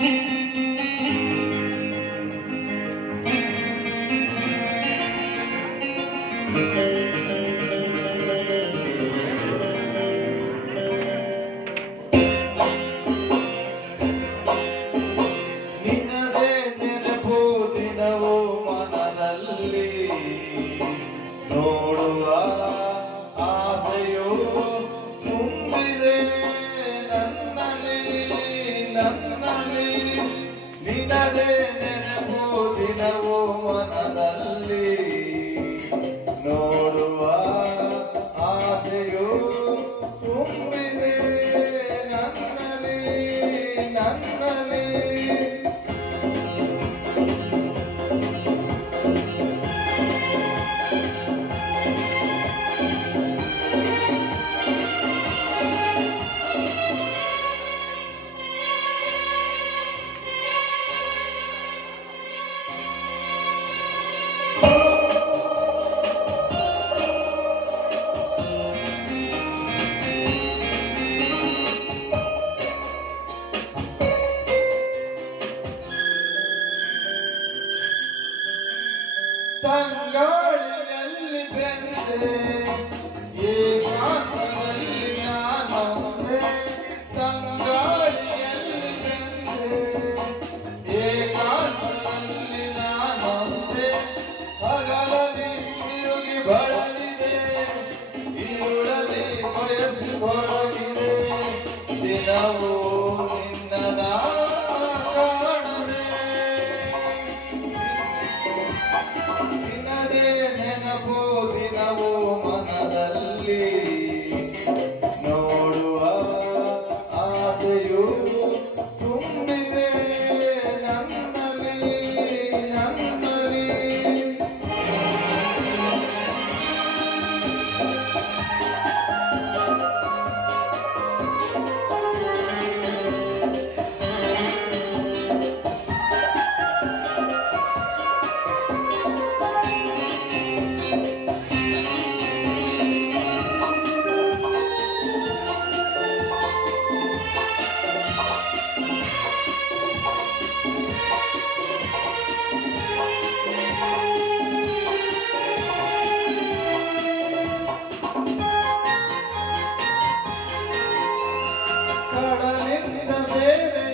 thank you. ದಿನವೂ ಮನದ ಬರಲಿದೆ ಇರುಳದೆ ಬಯಸಿ ಹೊರಗಿದೆ ದಿನವೂ Papa. ਕੜ ਨਿੰਦ ਮੇਰੇ